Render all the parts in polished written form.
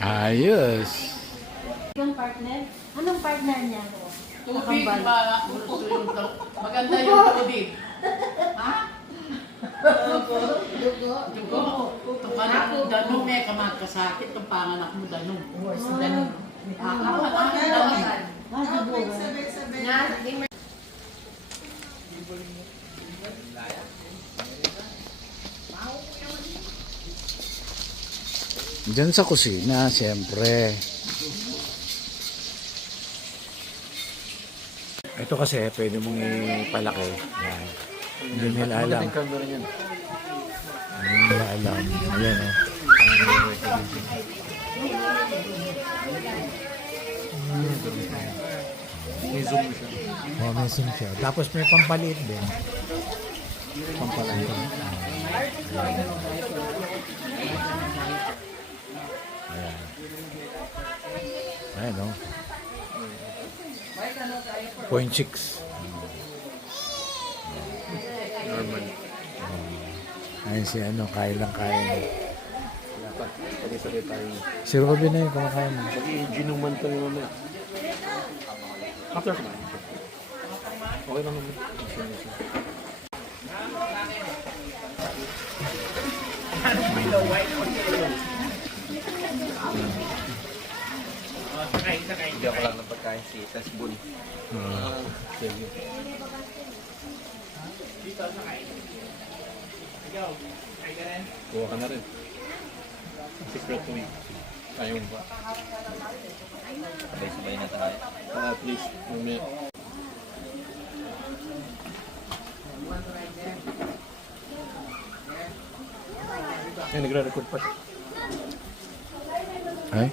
Ayos. Yung partner? Anong partner niya? Tubig ba? Maganda yung tubig. Ha? Dugo? Dugo. Tumanak mo danong may kamagkasakit kung panganak mo danong. Oo, sa ganun. Ako na danong. Dugo. Diyan sa kusina, siyempre. Ito kasi, pwede mong ipalaki. Yan. Hindi nila alam. Hindi nila alam. Ayan o. May zoom siya. Oh, may zoom siya. Tapos may pampaliit din. Pampaliit. Ayan. Ayan o. 0.6. Normal. Ayan si ano, kaya lang kaya. Dapat. Pag-isagay tayo. Si Robin na yung kumakain mo. Pag-i-ginuman tayo mamaya. After kumain. Okay lang naman. Hindi ako lang ng pagkain si Tasbun. Sige. Kuha ka na rin. Secret to me. Ayaw mo ba? Sabay-sabay na tayo. Please. Mamaya. Ay, nagre-record pa siya. Ay?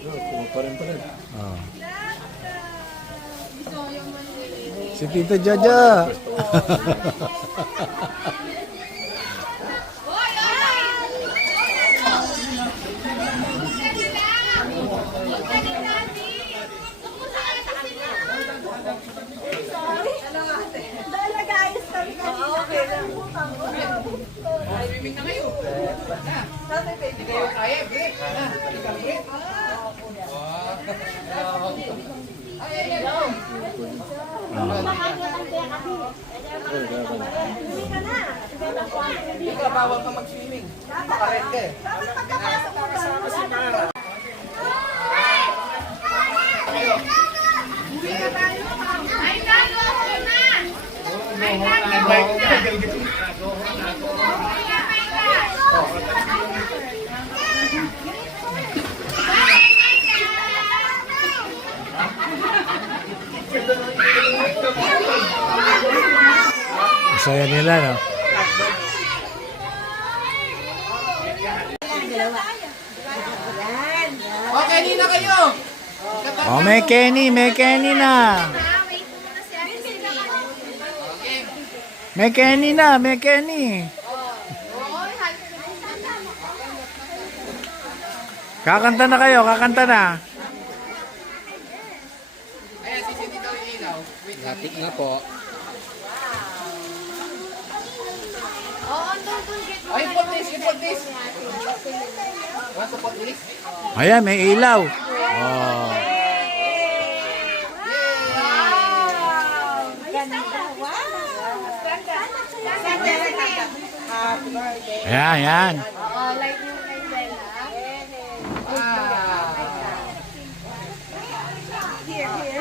Kuha pa rin pala. Oh. Si Tita Jaja. Swimming na kayo. Hindi kayo kaya, break. Break. Hindi ka bawal ka mag-swimming. Makaret ka eh. Kasama si Mara. Saya nila, no? Okay, hindi na kayo. Oh, may Kenny na. May Kenny na, may Kenny. Kakanta na kayo, kakanta na. Ayan, sisindi daw yung ilaw. Wait lang. Latik na po. Ay, put this. Want to put this? Ayan, may ilaw. Oh. Ayan, ayan.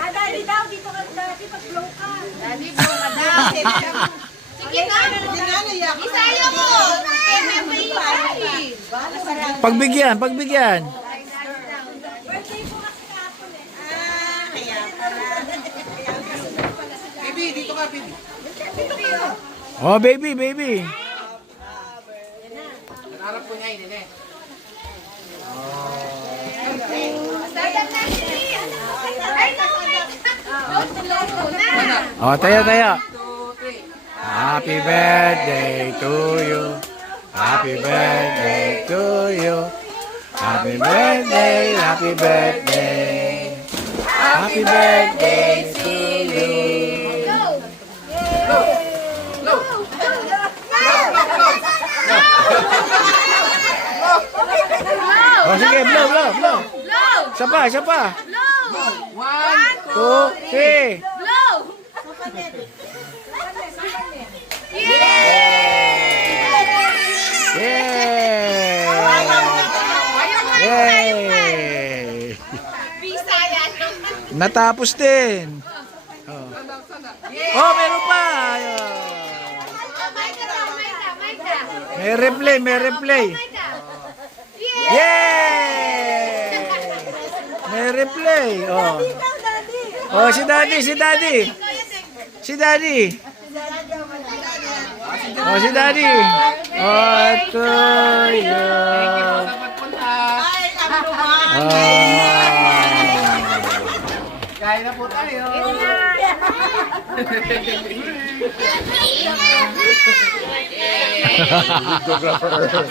Daddy daw, dito ka dati pag-blow ka. Daddy, blow ka daw. Sige na. Isaya mo. Pagbigyan. Birthday ko kasi kahapon eh. Kaya pala. Baby, dito ka, baby. Oh, baby. Nangarap ko niya, yun eh. Ay, no. Oh, tayo. Happy birthday to you. Happy birthday to you. Happy birthday, happy birthday. Happy birthday to you. Oh, sige, blow, blow, blow. Isa pa, isa pa. 2, 3. Yay! Yay! Natapos din. Oh, meron pa. Ayun. May replay, may replay. Yay! May replay. Oh. Oh, si Daddy, si Daddy. Si Daddy. Oh, si Daddy. Oh, to you. Sa pagpunta. Kain na po tayo. Videographer.